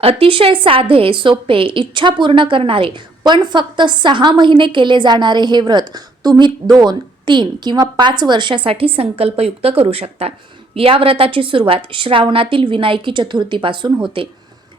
अतिशय साधे सोपे इच्छा पूर्ण करणारे पण फक्त सहा महिने केले जाणारे हे व्रत तुम्ही दोन तीन किंवा पाच वर्षासाठी संकल्पयुक्त करू शकता. या व्रताची सुरुवात श्रावणातील विनायकी चतुर्थीपासून होते.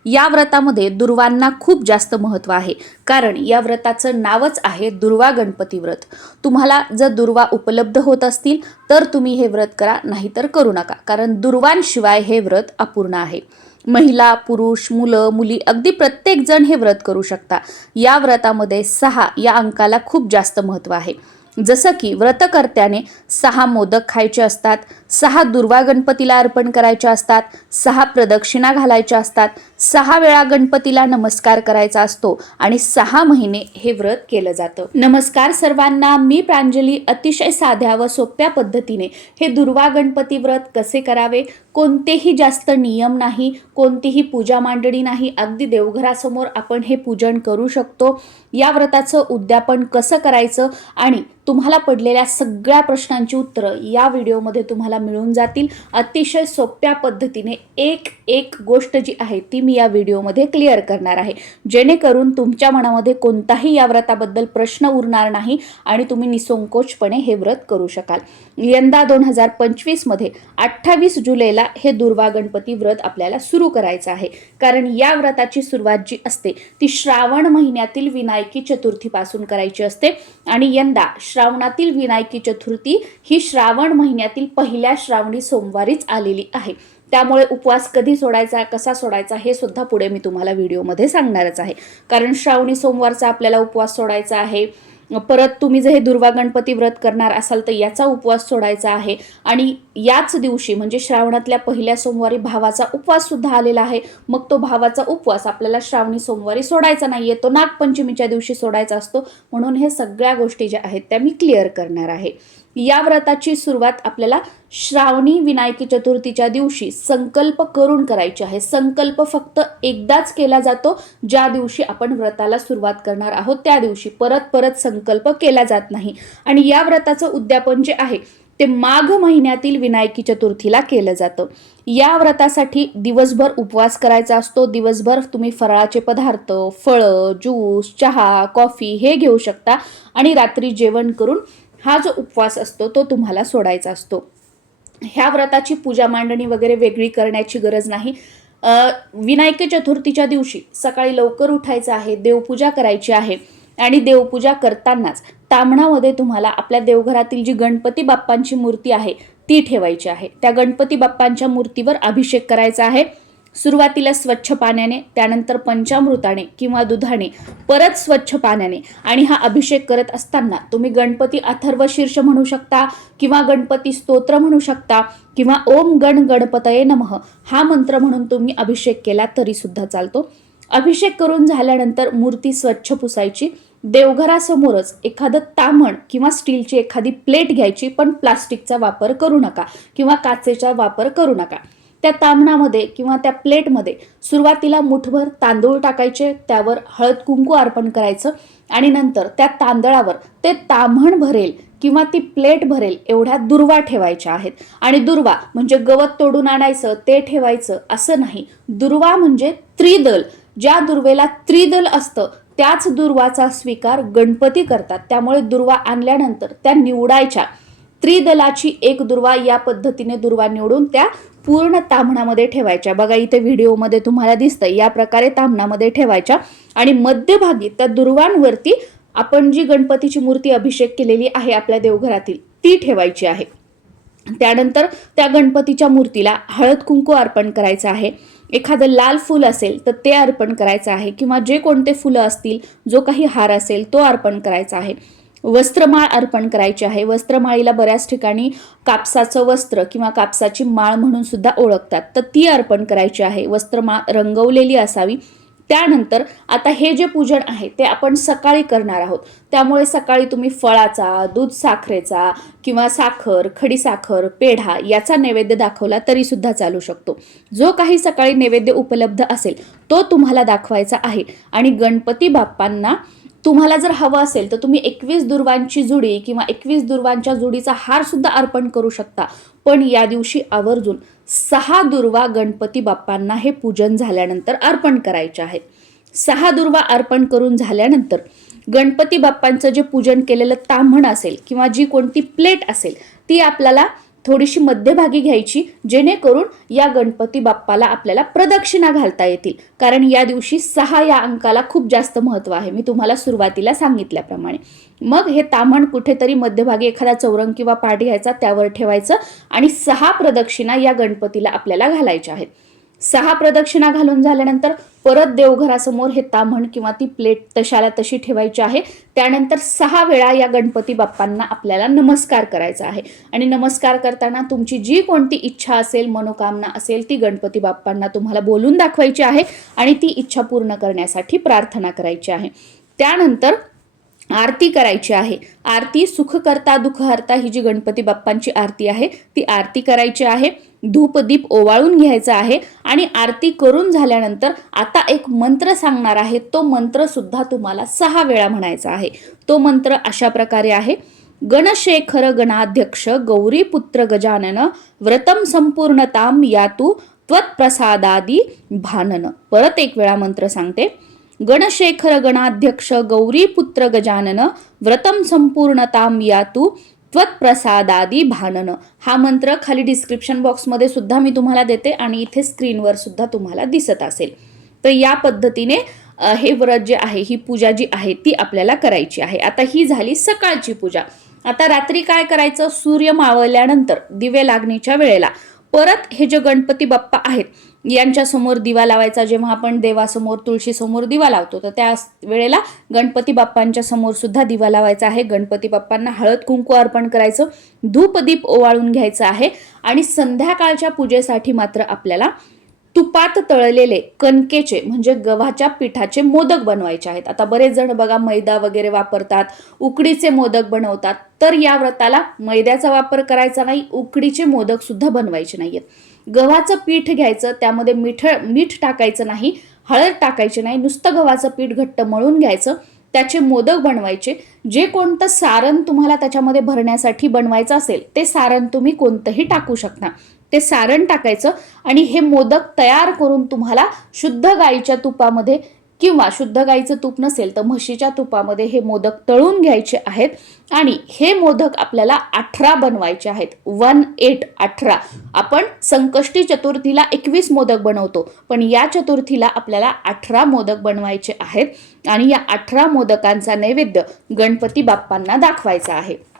या व्रतामध्ये दुर्वांना खूप जास्त महत्त्व आहे कारण या व्रताचं नावच आहे दुर्वा गणपती व्रत. तुम्हाला जर दुर्वा उपलब्ध होत असतील तर तुम्ही हे व्रत करा नाहीतर करू नका कारण दुर्वांशिवाय हे व्रत अपूर्ण आहे. महिला पुरुष मुलं मुली अगदी प्रत्येकजण हे व्रत करू शकता. या व्रतामध्ये सहा या अंकाला खूप जास्त महत्त्व आहे. जसं की व्रतकर्त्याने सहा मोदक खायचे असतात सहा दुर्वा गणपतीला अर्पण करायचे असतात सहा प्रदक्षिणा घालायच्या असतात सहा वेळा गणपतीला नमस्कार करायचा असतो आणि सहा महिने हे व्रत केलं जातं. नमस्कार सर्वांना मी प्रांजली अतिशय साध्या व सोप्या पद्धतीने हे दुर्वा गणपती व्रत कसे करावे? कोणतेही जास्त नियम नाही कोणतीही पूजा मांडणी नाही अगदी देवघरासमोर आपण हे पूजन करू शकतो. या व्रताचं उद्यापन कसं करायचं आणि तुम्हाला पडलेल्या सगळ्या प्रश्नांची उत्तरं या व्हिडिओमध्ये तुम्हाला मिळून जातील. अतिशय सोप्या पद्धतीने एक एक गोष्ट जी आहे ती मी या व्हिडिओमध्ये क्लिअर करणार आहे. जेणेकरून तुमच्या मनामध्ये कोणताही या व्रताबद्दल प्रश्न उरणार नाही आणि तुम्ही निसंकोचपणे हे व्रत करू शकाल. यंदा दोन हजार पंचवीसमध्ये अठ्ठावीस जुलैला हे दुर्वा गणपती व्रत आपल्याला सुरू करायचं आहे. कारण या व्रताची सुरुवात जी असते ती श्रावण महिन्यातील विनायकी चतुर्थीपासून करायची असते. आणि यंदा श्रावणातील विनायकी चतुर्थी ही श्रावण महिन्यातील पहिल्या श्रावणी सोमवारीच आलेली आहे. त्यामुळे उपवास कधी सोडायचा कसा सोडायचा हे सुद्धा पुढे मी तुम्हाला व्हिडिओमध्ये सांगणारच आहे. कारण श्रावणी सोमवारचा आपल्याला उपवास सोडायचा आहे. परत तुम्ही जर हे दुर्वा गणपती व्रत करणार असाल तर याचा उपवास सोडायचा आहे. आणि याच दिवशी म्हणजे श्रावणातल्या पहिल्या सोमवारी भावाचा उपवास सुद्धा आलेला आहे. मग तो भावाचा उपवास आपल्याला श्रावणी सोमवारी सोडायचा नाहीये. तो नागपंचमीच्या दिवशी सोडायचा असतो. म्हणून हे सगळ्या गोष्टी ज्या आहेत त्या मी क्लिअर करणार आहे. या व्रताची सुरुवात आपल्याला श्रावणी विनायकी चतुर्थीच्या दिवशी संकल्प करून करायची आहे. संकल्प फक्त एकदाच केला जातो ज्या दिवशी आपण व्रताला सुरुवात करणार आहोत त्या दिवशी परत परत संकल्प केला जात नाही. आणि या व्रताचं उद्यापन जे आहे ते माघ महिन्यातील विनायकी चतुर्थीला केलं जातं. या व्रतासाठी दिवसभर उपवास करायचा असतो. दिवसभर तुम्ही फराळाचे पदार्थ फळं ज्यूस चहा कॉफी हे घेऊ शकता आणि रात्री जेवण करून हा जो उपवास असतो तो तुम्हाला सोडायचा असतो. ह्या व्रताची पूजा मांडणी वगैरे वेगळी करण्याची गरज नाही. विनायक चतुर्थीच्या दिवशी सकाळी लवकर उठायचं आहे देवपूजा करायची आहे आणि देवपूजा करतानाच तांबणामध्ये तुम्हाला आपल्या देवघरातील जी गणपती बाप्पांची मूर्ती आहे ती ठेवायची आहे. त्या गणपती बाप्पांच्या मूर्तीवर अभिषेक करायचा आहे. सुरुवातीला स्वच्छ पाण्याने त्यानंतर पंचामृताने किंवा दुधाने परत स्वच्छ पाण्याने. आणि हा अभिषेक करत असताना तुम्ही गणपती अथर्व शीर्ष म्हणू शकता किंवा गणपती स्तोत्र म्हणू शकता किंवा ओम गण गणपतये नमः हा मंत्र म्हणून तुम्ही अभिषेक केला तरी सुद्धा चालतो. अभिषेक करून झाल्यानंतर मूर्ती स्वच्छ पुसायची. देवघरासमोरच एखादं तामण किंवा स्टीलची एखादी प्लेट घ्यायची पण प्लास्टिकचा वापर करू नका किंवा काचेचा वापर करू नका. त्या तामणामध्ये किंवा त्या प्लेटमध्ये सुरुवातीला मुठभर तांदूळ टाकायचे त्यावर हळद कुंकू अर्पण करायचं आणि नंतर त्या तांदळावर ते तांबण भरेल किंवा ती प्लेट भरेल एवढ्या दुर्वा ठेवायच्या आहेत. आणि दुर्वा म्हणजे गवत तोडून आणायचं ते ठेवायचं असं नाही. दुर्वा म्हणजे त्रिदल. ज्या दुर्वेला त्रिदल असतं त्याच दुर्वाचा स्वीकार गणपती करतात. त्यामुळे दुर्वा आणल्यानंतर त्या निवडायच्या. त्रिदलाची एक दुर्वा या पद्धतीने दुर्वा निवडून त्या पूर्ण तांबणामध्ये ठेवायच्या. बघा इथे व्हिडिओमध्ये तुम्हाला दिसतं या प्रकारे तांबणामध्ये ठेवायच्या आणि मध्यभागी त्या दुर्वांवरती आपण जी गणपतीची मूर्ती अभिषेक केलेली आहे आपल्या देवघरातील ती ठेवायची आहे. त्यानंतर त्या गणपतीच्या मूर्तीला हळद कुंकू अर्पण करायचं आहे. एखादं लाल फूल असेल तर ते अर्पण करायचं आहे किंवा जे कोणते फुलं असतील जो काही हार असेल तो अर्पण करायचा आहे. वस्त्रमाळ अर्पण करायची आहे. वस्त्रमाळीला बऱ्याच ठिकाणी कापसाचं वस्त्र किंवा कापसाची माळ म्हणून सुद्धा ओळखतात. तर ती अर्पण करायची आहे. वस्त्रमाळ रंगवलेली असावी. त्यानंतर आता हे जे पूजन आहे ते आपण सकाळी करणार आहोत. त्यामुळे सकाळी तुम्ही फळाचा दूध साखरेचा किंवा साखर खडीसाखर पेढा याचा नैवेद्य दाखवला तरी सुद्धा चालू शकतो. जो काही सकाळी नैवेद्य उपलब्ध असेल तो तुम्हाला दाखवायचा आहे. आणि गणपती बाप्पांना तुम्हाला जर हवं असेल तर तुम्ही एकवीस दुर्वांची जुडी किंवा एकवीस दुर्वांच्या जुडीचा हार सुद्धा अर्पण करू शकता. पण या दिवशी आवर्जून सहा दुर्वा गणपती बाप्पांना हे पूजन झाल्यानंतर अर्पण करायचे आहेत सहा दुर्वा अर्पण करून झाल्यानंतर गणपती बाप्पांचं जे पूजन केलेलं ताम्हण असेल किंवा जी कोणती प्लेट असेल ती आपल्याला थोडीशी मध्यभागी घ्यायची जेणेकरून या गणपती बाप्पाला आपल्याला प्रदक्षिणा घालता येतील. कारण या दिवशी सहा या अंकाला खूप जास्त महत्त्व आहे. मी तुम्हाला सुरुवातीला सांगितल्याप्रमाणे. मग हे ताम्हण कुठेतरी मध्यभागी एखादा चौरंग किंवा पाठ घ्यायचा त्यावर ठेवायचं आणि सहा प्रदक्षिणा या गणपतीला आपल्याला घालायच्या आहेत. सहा प्रदक्षिणा घालून झाल्यानंतर परत देवघरासमोर हे ताम्हण किंवा ती प्लेट तशाला तशी ठेवायची आहे. त्यानंतर सहा वेळा या गणपती बाप्पांना आपल्याला नमस्कार करायचा आहे. आणि नमस्कार करताना तुमची जी कोणती इच्छा असेल मनोकामना असेल ती गणपती बाप्पांना तुम्हाला बोलून दाखवायची आहे आणि ती इच्छा पूर्ण करण्यासाठी प्रार्थना करायची आहे. त्यानंतर आरती करायची आहे. आरती सुख करता दुःख हरता ही जी गणपती बाप्पांची आरती आहे ती आरती करायची आहे. धूप दीप ओवाळून घ्यायचा आहे आणि आरती करून झाल्यानंतर आता एक मंत्र सांगणार आहे. तो मंत्र सुद्धा तुम्हाला सहा वेळा म्हणायचा आहे. तो मंत्र अशा प्रकारे आहे. गणशेखर गणाध्यक्ष गौरीपुत्र गजानन व्रतम संपूर्णताम यातू त्वत्प्रसादादी भानन. परत एक वेळा मंत्र सांगते. गणशेखर गणाध्यक्ष गौरीपुत्र गजानन व्रतम संपूर्णताम यातू त्वत्प्रसादादी भानन. हा मंत्र खाली डिस्क्रिप्शन बॉक्समध्ये सुद्धा मी तुम्हाला देते आणि इथे स्क्रीनवर सुद्धा तुम्हाला दिसत असेल. तर या पद्धतीने हे व्रत जे आहे ही पूजा जी आहे ती आपल्याला करायची आहे. आता ही झाली सकाळची पूजा. आता रात्री काय करायचं? सूर्य मावळल्यानंतर दिवे लागणीच्या वेळेला. परत हे जे गणपती बाप्पा आहेत यांच्यासमोर दिवा लावायचा जेव्हा आपण देवासमोर तुळशीसमोर दिवा लावतो तर त्या वेळेला गणपती बाप्पांच्या समोर सुद्धा दिवा लावायचा आहे. गणपती बाप्पांना हळद कुंकू अर्पण करायचं धूपदीप ओवाळून घ्यायचं आहे. आणि संध्याकाळच्या पूजेसाठी मात्र आपल्याला तुपात तळलेले कणकेचे म्हणजे गव्हाच्या पिठाचे मोदक बनवायचे आहेत. आता बरेच जण बघा मैदा वगैरे वापरतात उकडीचे मोदक बनवतात तर या व्रताला मैद्याचा वापर करायचा नाही उकडीचे मोदक सुद्धा बनवायचे नाहीयेत. गव्हाचं पीठ घ्यायचं त्यामध्ये मिठ मीठ टाकायचं नाही हळद टाकायची नाही नुसतं गव्हाचं पीठ घट्ट मळून घ्यायचं त्याचे मोदक बनवायचे. जे कोणतं सारण तुम्हाला त्याच्यामध्ये भरण्यासाठी बनवायचं असेल ते सारण तुम्ही कोणतंही टाकू शकता. ते सारण टाकायचं आणि हे मोदक तयार करून तुम्हाला शुद्ध गाईच्या तुपामध्ये किंवा शुद्ध गाईचं तूप नसेल तर म्हशीच्या तुपामध्ये हे मोदक तळून घ्यायचे आहेत. आणि हे मोदक आपल्याला अठरा बनवायचे आहेत. वन एट अठरा. आपण संकष्टी चतुर्थीला एकवीस मोदक बनवतो. पण या चतुर्थीला आपल्याला अठरा मोदक बनवायचे आहेत. आणि या अठरा मोदकांचा नैवेद्य गणपती बाप्पांना दाखवायचा आहे.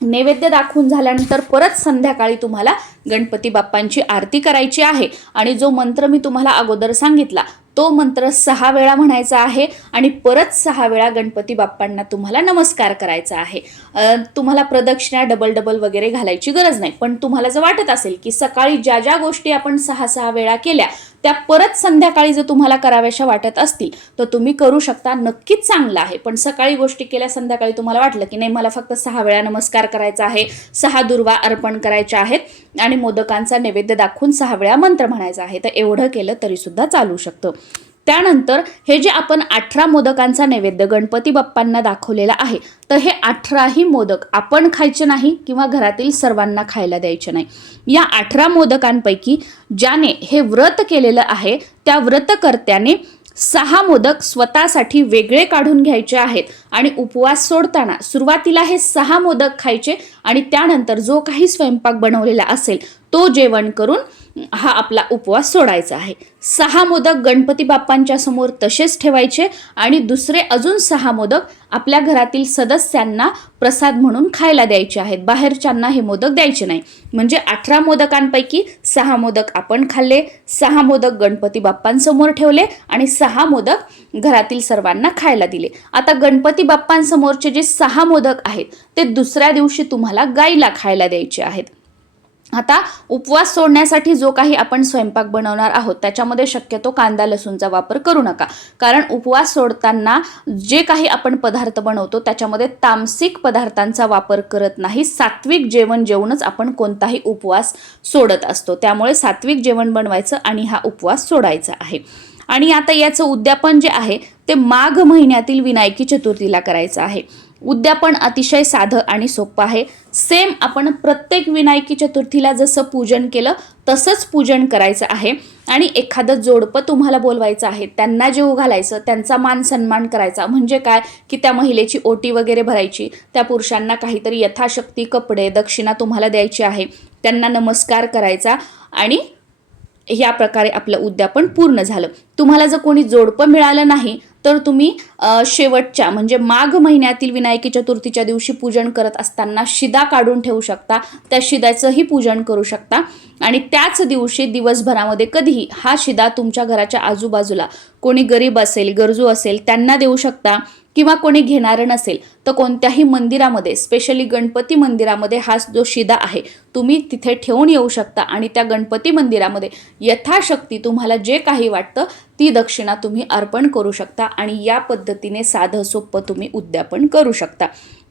नैवेद्य दाखवून झाल्यानंतर परत संध्याकाळी तुम्हाला गणपती बाप्पांची आरती करायची आहे. आणि जो मंत्र मी तुम्हाला अगोदर सांगितला तो मंत्र सहा वेळा म्हणायचा आहे आणि परत सहा वेळा गणपती बाप्पांना तुम्हाला नमस्कार करायचा आहे. तुम्हाला प्रदक्षिणा डबल डबल वगैरे घालायची गरज नाही. पण तुम्हाला जर वाटत असेल की सकाळी ज्या ज्या गोष्टी आपण सहा सहा वेळा केल्या त्या परत संध्याकाळी जर तुम्हाला कराव्याशा वाटत असतील तर तुम्ही करू शकता. नक्कीच चांगलं आहे. पण सकाळी गोष्टी केल्या संध्याकाळी तुम्हाला वाटलं की नाही मला फक्त सहा वेळा नमस्कार करायचा आहे सहा दुर्वा अर्पण करायच्या आहेत आणि मोदकांचा नैवेद्य दाखवून सहा वेळा मंत्र म्हणायचा आहे. तर एवढं केलं तरीसुद्धा चालू शकतं. त्यानंतर हे जे आपण अठरा मोदकांचा नैवेद्य गणपती बाप्पांना दाखवलेला आहे तर हे अठराही मोदक आपण खायचे नाही किंवा घरातील सर्वांना खायला द्यायचे नाही. या अठरा मोदकांपैकी ज्याने हे व्रत केलेलं आहे त्या व्रतकर्त्याने सहा मोदक स्वतःसाठी वेगळे काढून घ्यायचे आहेत आणि उपवास सोडताना सुरुवातीला हे सहा मोदक खायचे आणि त्यानंतर जो काही स्वयंपाक बनवलेला असेल तो जेवण करून हा आपला उपवास सोडायचा आहे. सहा मोदक गणपती बाप्पांच्या समोर तसेच ठेवायचे आणि दुसरे अजून सहा मोदक आपल्या घरातील सदस्यांना प्रसाद म्हणून खायला द्यायचे आहेत. बाहेरच्यांना हे मोदक द्यायचे नाही. म्हणजे अठरा मोदकांपैकी सहा मोदक आपण खाल्ले सहा मोदक गणपती बाप्पांसमोर ठेवले आणि सहा मोदक घरातील सर्वांना खायला दिले. आता गणपती बाप्पांसमोरचे जे सहा मोदक आहेत ते दुसऱ्या दिवशी तुम्हाला गाईला खायला द्यायचे आहेत. आता उपवास सोडण्यासाठी जो काही आपण स्वयंपाक बनवणार आहोत त्याच्यामध्ये शक्यतो कांदा लसूणचा वापर करू नका. कारण उपवास सोडताना जे काही आपण पदार्थ बनवतो त्याच्यामध्ये तामसिक पदार्थांचा वापर करत नाही. सात्विक जेवण जेवणच आपण कोणताही उपवास सोडत असतो. त्यामुळे सात्विक जेवण बनवायचं आणि हा उपवास सोडायचा आहे. आणि आता याचं उद्यापन जे आहे ते माघ महिन्यातील विनायकी चतुर्थीला करायचं आहे. उद्यापन अतिशय साधं आणि सोपं आहे. सेम आपण प्रत्येक विनायकी चतुर्थीला जसं पूजन केलं तसंच पूजन करायचं आहे. आणि एखादं जोडपं तुम्हाला बोलवायचं आहे त्यांना जेव घालायचं त्यांचा मान सन्मान करायचा. म्हणजे काय? की त्या महिलेची ओटी वगैरे भरायची त्या पुरुषांना काहीतरी यथाशक्ती कपडे दक्षिणा तुम्हाला द्यायची आहे. त्यांना नमस्कार करायचा आणि या प्रकारे आपलं उद्यापन पूर्ण झालं. तुम्हाला जर कोणी जोडपं मिळालं नाही तर तुम्ही शेवटच्या म्हणजे माघ महिन्यातील विनायकी चतुर्थीच्या दिवशी पूजन करत असताना शिदा काढून ठेवू शकता. त्या शिद्याचंही पूजन करू शकता. आणि त्याच दिवशी दिवसभरामध्ये कधीही हा शिदा तुमच्या घराच्या आजूबाजूला कोणी गरीब असेल गरजू असेल त्यांना देऊ शकता. किंवा कोणी घेणारं नसेल तर कोणत्याही मंदिरामध्ये स्पेशली गणपती मंदिरामध्ये हा जो शिदा आहे तुम्ही तिथे ठेवून येऊ शकता आणि त्या गणपती मंदिरामध्ये यथाशक्ती तुम्हाला जे काही वाटतं ती दक्षिणा तुम्ही अर्पण करू शकता आणि या पद्धतीने साधं सोपं तुम्ही उद्यापन करू शकता.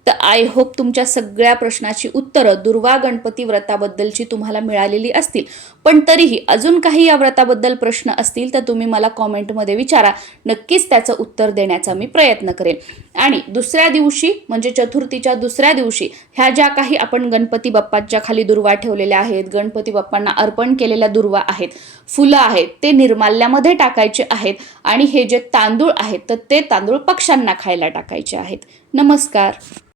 तर आय होप तुमच्या सगळ्या प्रश्नाची उत्तरं दुर्वा गणपती व्रताबद्दलची तुम्हाला मिळालेली असतील. पण तरीही अजून काही या व्रताबद्दल प्रश्न असतील तर तुम्ही मला कॉमेंटमध्ये विचारा. नक्कीच त्याचं उत्तर देण्याचा मी प्रयत्न करेन. आणि दुसऱ्या दिवशी म्हणजे चतुर्थीच्या दुसऱ्या दिवशी ह्या ज्या काही आपण गणपती बाप्पाच्या खाली दुर्वा ठेवलेल्या आहेत गणपती बाप्पांना अर्पण केलेल्या दुर्वा आहेत फुलं आहेत ते निर्माल्यामध्ये टाकायचे आहेत आणि हे जे तांदूळ आहेत तर ते तांदूळ पक्ष्यांना खायला टाकायचे आहेत. नमस्कार.